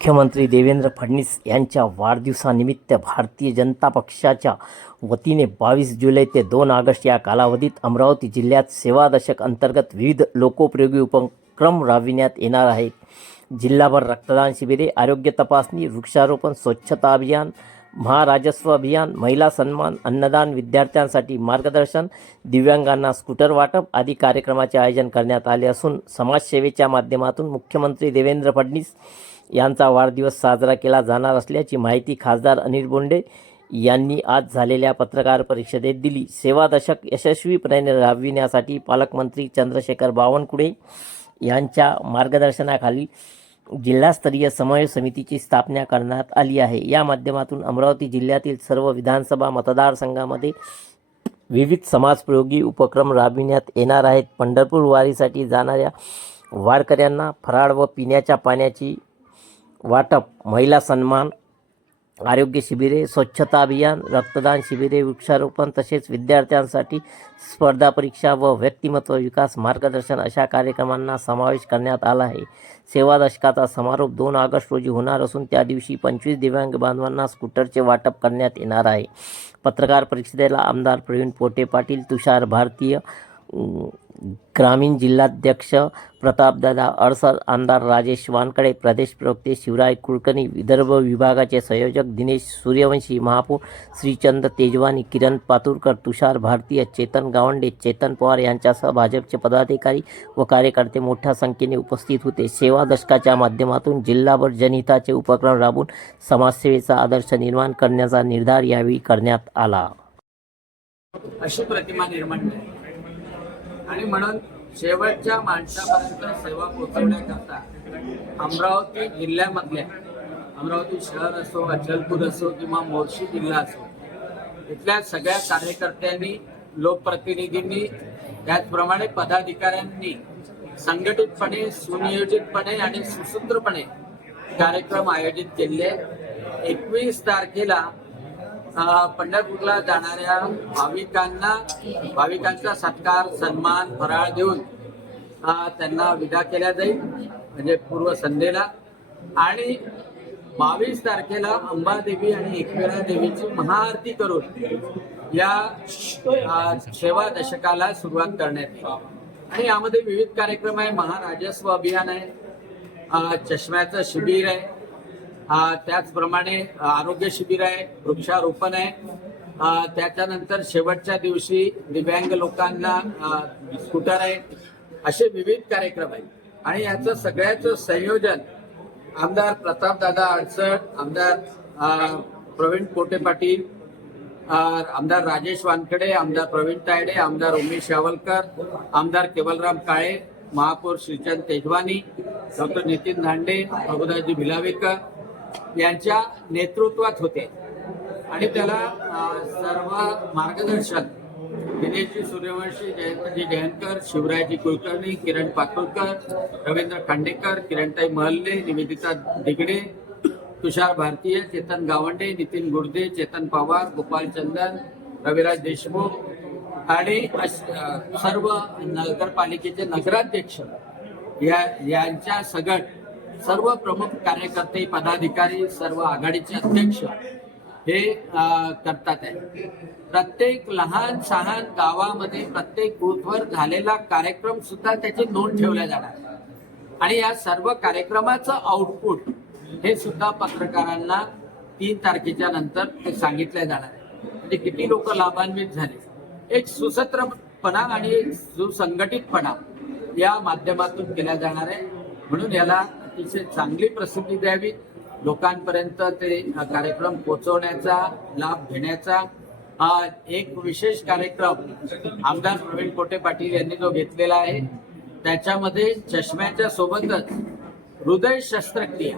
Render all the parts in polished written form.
मुख्यमंत्री देवेंद्र फडणवीस यांच्या वाढदिवसानिमित्त भारतीय जनता पक्षाच्या वतीने 22 जुलै ते 2 ऑगस्ट या कालावधीत अमरावती जिल्ह्यात सेवा दशक अंतर्गत विविध लोकोपयोगी उपक्रम राबविण्यात येणार आहेत. जिल्हाभर रक्तदान शिबिरे, आरोग्य तपासणी, वृक्षारोपण, स्वच्छता अभियान, महाराजस्व अभियान, महिला सन्मान, अन्नदान, विद्यार्थ्यांसाठी मार्गदर्शन, दिव्यांगांना स्कूटर वाटप आदी कार्यक्रमाचे आयोजन करण्यात आले असून समाजसेवेच्या माध्यमातून मुख्यमंत्री देवेंद्र फडणवीस यांचा वाढदिवस साजरा केला जाणार असल्याची माहिती खासदार अनिल बोंडे यांनी आज झालेल्या पत्रकार परिषदेत दिली. सेवा दशक यशस्वीपणे राबविण्यासाठी पालकमंत्री चंद्रशेखर बावनकुळे यांच्या मार्गदर्शनाखाली जिल्हास्तरीय समन्वय समितीची स्थापना करण्यात आली आहे. या माध्यमातून अमरावती जिल्ह्यातील सर्व विधानसभा मतदारसंघामध्ये विविध समाजोपयोगी उपक्रम राबविण्यात येणार आहेत. पंढरपूर वारीसाठी जाणाऱ्या वारकऱ्यांना फराळ व पिण्याच्या पाण्याची वाटप, महिला सन्मान, आरोग्य शिबिरे, स्वच्छता अभियान, रक्तदान शिबिरे, वृक्षारोपण तसेच विद्यार्थ्यांसाठी स्पर्धा परीक्षा व व्यक्तिमत्व विकास मार्गदर्शन अशा कार्यक्रमांना समावेश करण्यात आला आहे. सेवा दशकाचा समारोप 2 ऑगस्ट रोजी होणार असून त्या दिवशी 25 दिव्यांग बांधवांना स्कूटरचे वाटप करण्यात येणार आहे. पत्रकार परिषदेला आमदार प्रवीण पोटे पाटील, तुषार भारतीय, ग्रामीण जिल्हाध्यक्ष प्रतापदादा अडसर, आमदार राजेश वानकडे, प्रदेश प्रवक्ते शिवराय कुलकर्णी, विदर्भ विभागाचे संयोजक दिनेश सूर्यवंशी, महापौर श्रीचंद तेजवानी, किरण पातुरकर, तुषार भारतीय, चेतन गावंडे, चेतन पवार यांच्यासह भाजपचे पदाधिकारी व कार्यकर्ते मोठ्या संख्येने उपस्थित होते. सेवा दशकाच्या माध्यमातून जिल्हाभर जनहिताचे उपक्रम राबवून समाजसेवेचा आदर्श निर्माण करण्याचा निर्धार यावेळी करण्यात आला. अशी प्रतिमा निर्माण झाली आणि म्हणून शेवटच्या माणसापर्यंत सेवा पोहोचवण्याकरता अमरावती जिल्ह्यामधल्या, अमरावती शहर असो, अचलपूर असो किंवा मोर्शी जिल्हा असो, इथल्या सगळ्या कार्यकर्त्यांनी, लोकप्रतिनिधींनी, त्याचप्रमाणे पदाधिकाऱ्यांनी संघटितपणे, सुनियोजितपणे आणि सुसूत्रपणे कार्यक्रम आयोजित केले. 21 तारखेला पंढरपूरला जाणाऱ्या भाविकांचा सत्कार, सन्मान, फराळ देऊन त्यांना विदा केल्या जाईल, म्हणजे पूर्व संध्येला. आणि 22 तारखेला अंबादेवी आणि एकविरा देवीची महाआरती करून या सेवा दशकाला सुरुवात करण्यात येईल. आणि यामध्ये विविध कार्यक्रम आहे. महाराजस्व अभियान आहे, चष्म्याचं शिबिर आहे, त्याचप्रमाणे आरोग्य शिबिर आहे, वृक्षारोपण आहे, त्याच्यानंतर शेवटच्या दिवशी दिव्यांग लोकांना स्कूटर आहे. असे विविध कार्यक्रम आहेत. आणि याचं सगळ्याचं संयोजन आमदार प्रतापदादा अडसर, आमदार प्रवीण पोटे पाटील, आमदार राजेश वानकडे, आमदार प्रवीण तायडे, आमदार उमेश यावलकर, आमदार केवलराम काळे, महापौर श्रीचंद तेजवानी, डॉक्टर नितीन धांडे, प्रभुदासजी भिलावेकर यांच्या नेतृत्वात होते. आणि त्याला सर्व मार्गदर्शन दिनेशजी सूर्यवंशी, जयंतजी जयंकर, शिवरायजी कुलकर्णी, किरण पातुरकर, रवींद्र खांडेकर, किरणताई महल्ले, निवेदिता दिगडे, तुषार भारतीय, चेतन गावंडे, नितीन गुर्दे, चेतन पवार, गोपाल चंदन, रविराज देशमुख आणि सर्व नगरपालिकेचे नगराध्यक्ष यांच्या सगट सर्व प्रमुख कार्यकर्ते, पदाधिकारी, सर्व आघाडीचे अध्यक्ष हे करतात आहे. प्रत्येक लहान सहान गावामध्ये प्रत्येक बूथवर झालेला कार्यक्रम सुद्धा त्याची नोंद ठेवल्या जाणार. आणि या सर्व कार्यक्रमाचं आउटपुट हे सुद्धा पत्रकारांना 3 तारखेच्या नंतर ते सांगितलं जाणार आहे. म्हणजे किती लोक लाभान्वित झाले, एक सुसूत्रपणा आणि एक सुसंघटितपणा या माध्यमातून केल्या जाणार आहे. म्हणून याला अतिशय चांगली प्रसिद्धी द्यावी, लोकांपर्यंत ते कार्यक्रम पोहोचवण्याचा, लाभ घेण्याचा एक विशेष कार्यक्रम आमदार प्रवीण पोटे पाटील यांनी जो घेतलेला आहे, त्याच्यामध्ये चष्म्याच्या सोबतच हृदय शस्त्रक्रिया,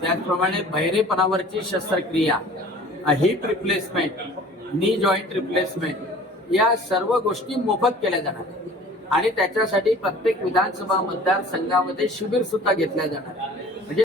त्याचप्रमाणे बहिरेपणावरची शस्त्रक्रिया, हिप रिप्लेसमेंट, नी जॉईंट रिप्लेसमेंट या सर्व गोष्टी मोफत केल्या जाणार. आणि त्याच्यासाठी प्रत्येक विधानसभा मतदारसंघामध्ये शिबिर सुद्धा घेतल्या जाणार. म्हणजे